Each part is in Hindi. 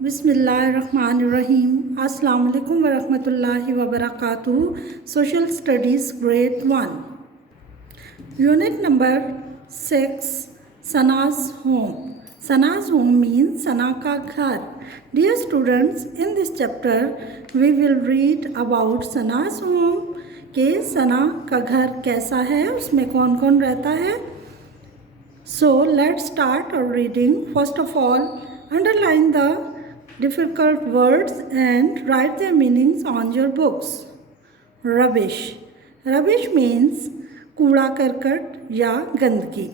बिस्मिल्लाहिर्रहमानिर्रहीम। अस्सलाम वालेकुम वरहमतुल्लाहि वबरकातुहू। Social studies grade 1 unit number 6 Sana's home. Sana's home means Sana का घर। Dear students, in this chapter we will read about Sana's home के सना का घर कैसा है, उसमें कौन कौन रहता है। So let's start our reading. First of all, underline the difficult words and write their meanings on your books. Rubbish. Rubbish means कूड़ा करकट या गंदगी।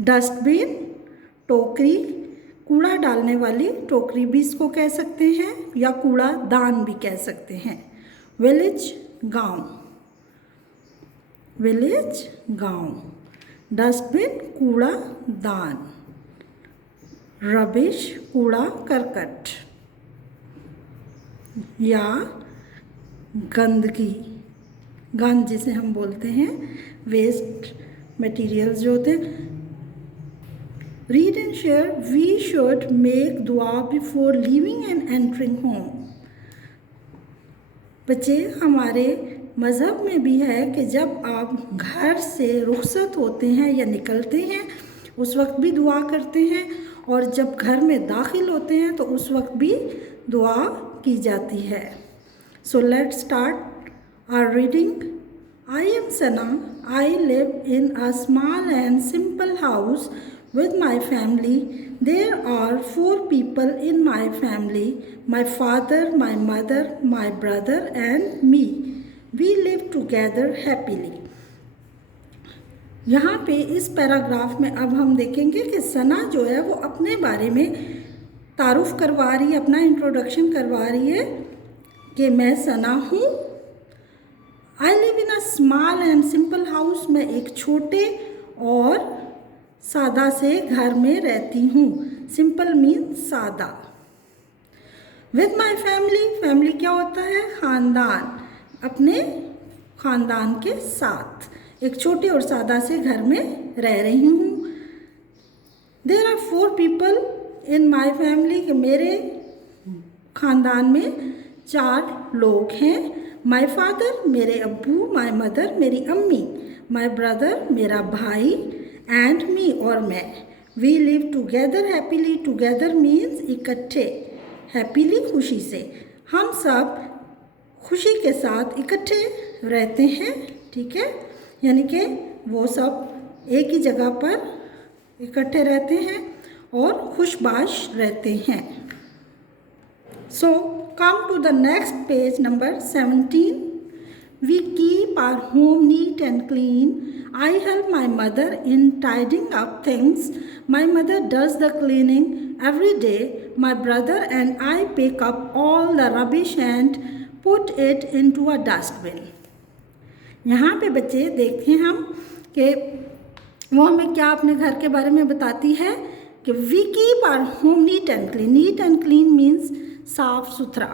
डस्टबिन, टोकरी, कूड़ा डालने वाली टोकरी भी इसको कह सकते हैं या कूड़ा दान भी कह सकते हैं। विलेज, गांव। विलेज, गांव। डस्टबिन, कूड़ा दान। रबिश, कूड़ा करकट या गंदगी, गंद जिसे हम बोलते हैं, वेस्ट मटेरियल्स जो होते हैं। Read and share. We should make दुआ before leaving and entering home. बच्चे, हमारे मज़हब में भी है कि जब आप घर से रुखसत होते हैं या निकलते हैं उस वक्त भी दुआ करते हैं, और जब घर में दाखिल होते हैं तो उस वक्त भी दुआ की जाती है। So let's start our reading. I am Sana. I live in a small and simple house with my family. There are 4 people in my family: my father, my mother, my brother and me. We live together happily. यहाँ पे इस पैराग्राफ में अब हम देखेंगे कि सना जो है वो अपने बारे में तारुफ करवा रही है, अपना इंट्रोडक्शन करवा रही है कि मैं सना हूँ। आई live in a small and simple house. मैं एक छोटे और सादा से घर में रहती हूँ। सिंपल मीन्स सादा। With my family. फैमिली क्या होता है? खानदान। अपने खानदान के साथ एक छोटे और सादा से घर में रह रही हूँ। There are 4 people in my family. कि मेरे खानदान में 4 लोग हैं। माई फादर, मेरे अब्बू। माई मदर, मेरी अम्मी। माई ब्रदर, मेरा भाई। एंड मी, और मैं। We live together happily. Together means इकट्ठे, हैप्पीली खुशी से। हम सब खुशी के साथ इकट्ठे रहते हैं, ठीक है। यानी कि वो सब एक ही जगह पर इकट्ठे रहते हैं और खुशबाश रहते हैं। So come to the next page, number 17. We keep our home neat and clean. I help my mother in tidying up things. My mother does the cleaning every day. My brother and I pick up all the rubbish and put it into a dustbin. यहाँ पे बच्चे देखें हम कि वो हमें क्या अपने घर के बारे में बताती है कि we keep our home neat and clean. Neat and clean means साफ सुथरा,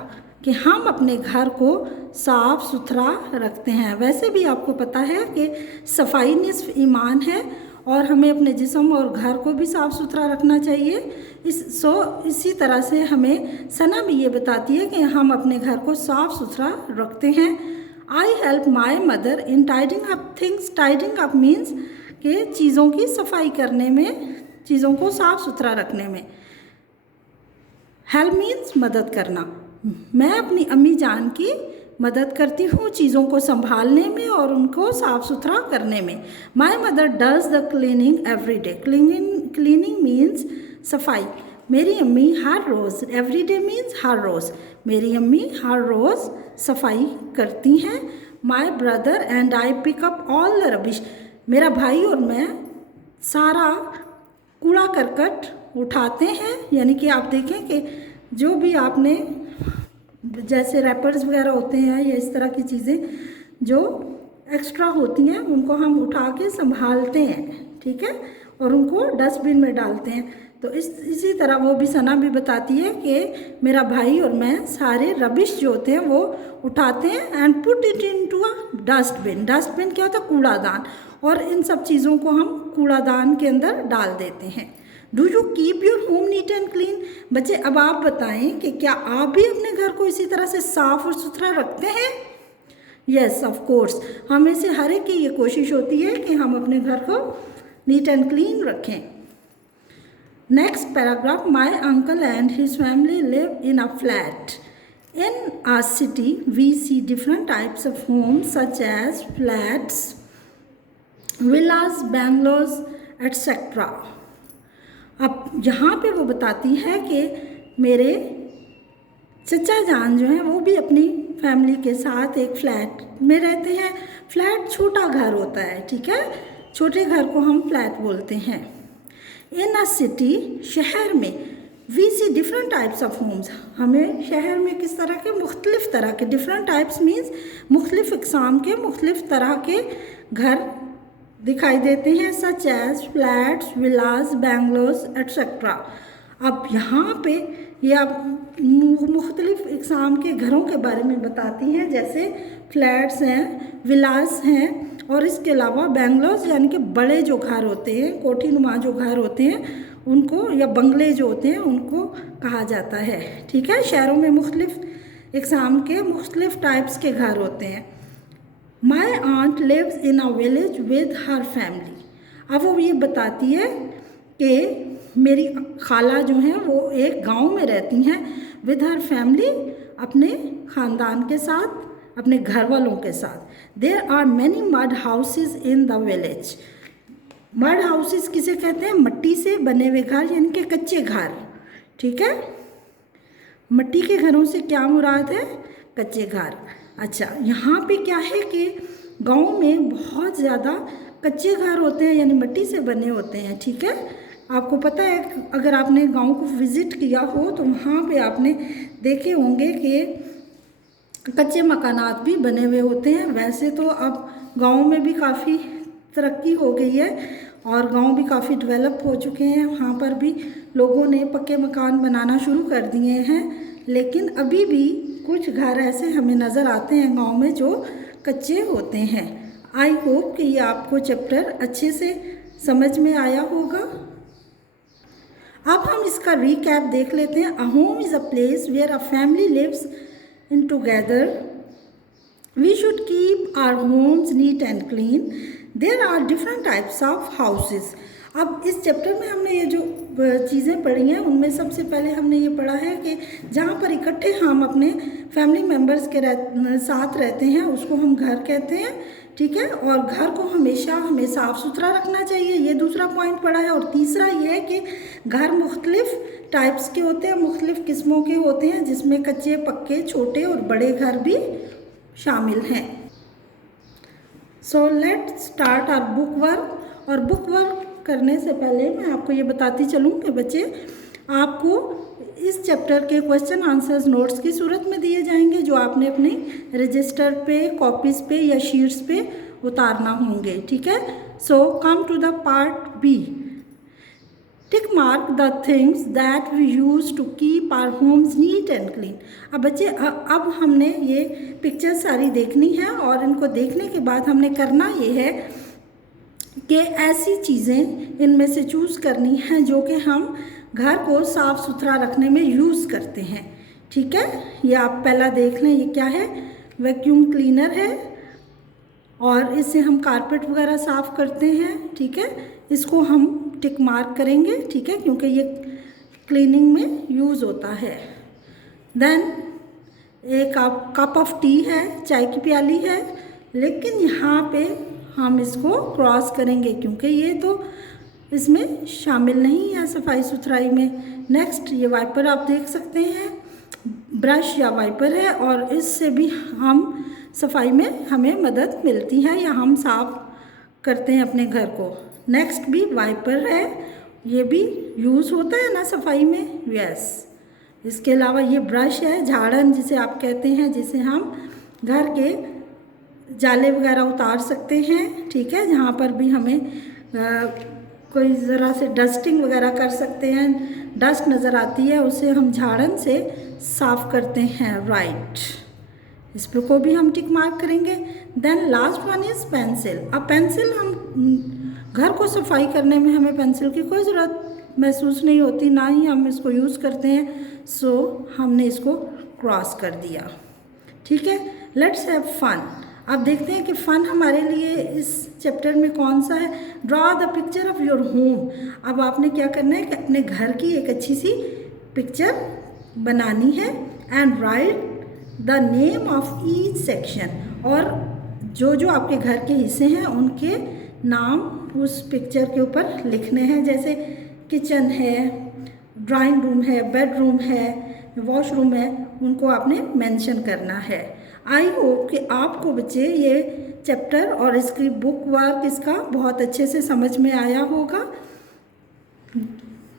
कि हम अपने घर को साफ़ सुथरा रखते हैं। वैसे भी आपको पता है कि सफाई निस्फ ईमान है और हमें अपने जिस्म और घर को भी साफ़ सुथरा रखना चाहिए। इसी तरह से हमें सना भी ये बताती है कि हम अपने घर को साफ़ सुथरा रखते हैं। I help my mother in tidying up things. Tidying up means कि चीज़ों की सफाई करने में, चीज़ों को साफ़ सुथरा रखने में। हेल्प मीन्स मदद करना। मैं अपनी अम्मी जान की मदद करती हूँ चीज़ों को संभालने में और उनको साफ़ सुथरा करने में। My mother does the cleaning every day. Cleaning means सफाई। मेरी अम्मी हर रोज़, एवरी डे मीन्स हर रोज़, मेरी अम्मी हर रोज़ सफाई करती हैं। My brother and I pick up all the rubbish. मेरा भाई और मैं सारा कूड़ा करकट उठाते हैं। यानी कि आप देखें कि जो भी आपने, जैसे रैपर्स वगैरह होते हैं या इस तरह की चीज़ें जो एक्स्ट्रा होती हैं उनको हम उठा के संभालते हैं, ठीक है, और उनको डस्टबिन में डालते हैं। तो इसी तरह वो भी सना भी बताती है कि मेरा भाई और मैं सारे रबिश जो होते हैं वो उठाते हैं and put it into a dustbin. Dustbin क्या होता है? कूड़ादान। और इन सब चीज़ों को हम कूड़ादान के अंदर डाल देते हैं। Do you keep your home NEET and clean? बच्चे अब आप बताएं कि क्या आप भी अपने घर को इसी तरह से साफ और सुथरा रखते हैं? यस ऑफ कोर्स, हमें से हर एक की ये कोशिश होती है कि हम अपने घर को नीट एंड क्लीन रखें। Next paragraph, my uncle and his family live in a flat. In our city, we see different types of homes such as flats, villas, bungalows, etc. अब यहाँ पे वो बताती है कि मेरे चचा जान जो हैं वो भी अपनी फैमिली के साथ एक फ्लैट में रहते हैं। फ्लैट छोटा घर होता है, ठीक है, छोटे घर को हम फ्लैट बोलते हैं। इन अ सिटी, शहर में, we see different types of homes, हमें शहर में किस तरह के, मुख्तलिफ तरह के, डिफरेंट टाइप्स मीन्स मुख्तलिफ इकसाम के, मुख्तलिफ तरह के घर दिखाई देते हैं, सच एज फ्लैट्स, विलास, बैंगलोस एट्सेट्रा। अब यहाँ पे ये आप मुख्तलिफ इकसाम के घरों के बारे में बताती हैं, जैसे फ्लैट्स हैं, विलास हैं, और इसके अलावा बैंगलोस यानी कि बड़े जो घर होते हैं, कोठी नुमा जो घर होते हैं उनको, या बंगले जो होते हैं उनको कहा जाता है, ठीक है। शहरों में मुख्तलिफ इकसाम के, मुख्तलिफ टाइप्स के घर होते हैं। My aunt lives in a village with her family. अब वो ये बताती है कि मेरी खाला जो हैं वो एक गांव में रहती हैं, विद हर फैमिली, अपने ख़ानदान के साथ, अपने घर वालों के साथ। There are many mud houses in the village. Mud houses किसे कहते हैं? मट्टी से बने हुए घर, यानी कि कच्चे घर, ठीक है। मट्टी के घरों से क्या मुराद है? कच्चे घर। अच्छा, यहाँ पे क्या है कि गांव में बहुत ज़्यादा कच्चे घर होते हैं, यानी मट्टी से बने होते हैं, ठीक है। आपको पता है, अगर आपने गांव को विज़िट किया हो तो वहाँ पे आपने देखे होंगे कि कच्चे मकानात भी बने हुए होते हैं। वैसे तो अब गाँव में भी काफ़ी तरक्की हो गई है और गांव भी काफ़ी डेवलप हो चुके हैं, वहाँ पर भी लोगों ने पक्के मकान बनाना शुरू कर दिए हैं, लेकिन अभी भी कुछ घर ऐसे हमें नज़र आते हैं गांव में जो कच्चे होते हैं। आई होप कि ये आपको चैप्टर अच्छे से समझ में आया होगा। अब हम इसका रीकैप देख लेते हैं। A home is a place where a family lives in together. We should keep our homes neat and clean. There are different types of houses. अब इस चैप्टर में हमने ये जो चीज़ें पढ़ी हैं उनमें सबसे पहले हमने ये पढ़ा है कि जहाँ पर इकट्ठे हम अपने फैमिली मेम्बर्स के साथ रहते हैं उसको हम घर कहते हैं, ठीक है। और घर को हमेशा हमें साफ़ सुथरा रखना चाहिए, ये दूसरा पॉइंट पढ़ा है। और तीसरा ये है कि घर मुख्तलिफ टाइप्स के होते हैं, मुख्तलिफ किस्मों के होते हैं, जिसमें कच्चे, पक्के, छोटे और बड़े घर भी शामिल हैं। So let's start our book work. और बुक वर्क करने से पहले मैं आपको ये बताती चलूँ कि बच्चे आपको इस चैप्टर के क्वेश्चन आंसर्स नोट्स की सूरत में दिए जाएंगे, जो आपने अपने रजिस्टर पे, कॉपीज़ पे या शीट्स पे उतारना होंगे, ठीक है। So come to the part B. Tick mark the things that we use to keep our homes neat and clean. अब बच्चे अब हमने ये पिक्चर सारी देखनी है और इनको देखने के बाद हमने करना ये है कि ऐसी चीज़ें इनमें से चूज़ करनी हैं जो कि हम घर को साफ़ सुथरा रखने में यूज़ करते हैं, ठीक है। ये आप पहला देख लें, ये क्या है? वैक्यूम क्लीनर है और इससे हम कारपेट वगैरह साफ़ करते हैं, ठीक है। इसको हम टिक मार्क करेंगे, ठीक है, क्योंकि ये क्लीनिंग में यूज़ होता है। देन एक कप ऑफ टी है, चाय की प्याली है, लेकिन यहाँ पे हम इसको क्रॉस करेंगे क्योंकि ये तो इसमें शामिल नहीं है सफाई सुथराई में। नेक्स्ट ये वाइपर आप देख सकते हैं, ब्रश या वाइपर है और इससे भी हम सफाई में हमें मदद मिलती है या हम साफ करते हैं अपने घर को। नेक्स्ट भी वाइपर है, ये भी यूज़ होता है ना सफाई में, यस। इसके अलावा ये ब्रश है, झाड़न जिसे आप कहते हैं, जिसे हम घर के जाले वगैरह उतार सकते हैं, ठीक है। जहाँ पर भी हमें कोई ज़रा से डस्टिंग वगैरह कर सकते हैं, डस्ट नज़र आती है, उसे हम झाड़न से साफ़ करते हैं, राइट। इस पर को भी हम टिक मार्क करेंगे। Then last one is pencil. अब पेंसिल, हम घर को सफाई करने में हमें पेंसिल की कोई ज़रूरत महसूस नहीं होती, ना ही हम इसको यूज़ करते हैं, सो हमने इसको क्रॉस कर दिया। ठीक है, लेट्स हैव फन। अब देखते हैं कि फ़न हमारे लिए इस चैप्टर में कौन सा है। Draw the picture of your home. अब आपने क्या करना है कि अपने घर की एक अच्छी सी पिक्चर बनानी है and right the name of each section, और जो जो आपके घर के हिस्से हैं उनके नाम उस पिक्चर के ऊपर लिखने हैं। जैसे किचन है, ड्राइंग रूम है, बेडरूम है, वॉशरूम है, उनको आपने मेंशन करना है। आई होप कि आपको बच्चे ये चैप्टर और इसकी बुक वर्क इसका बहुत अच्छे से समझ में आया होगा।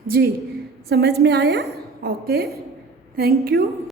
जी, समझ में आया? Okay, thank you.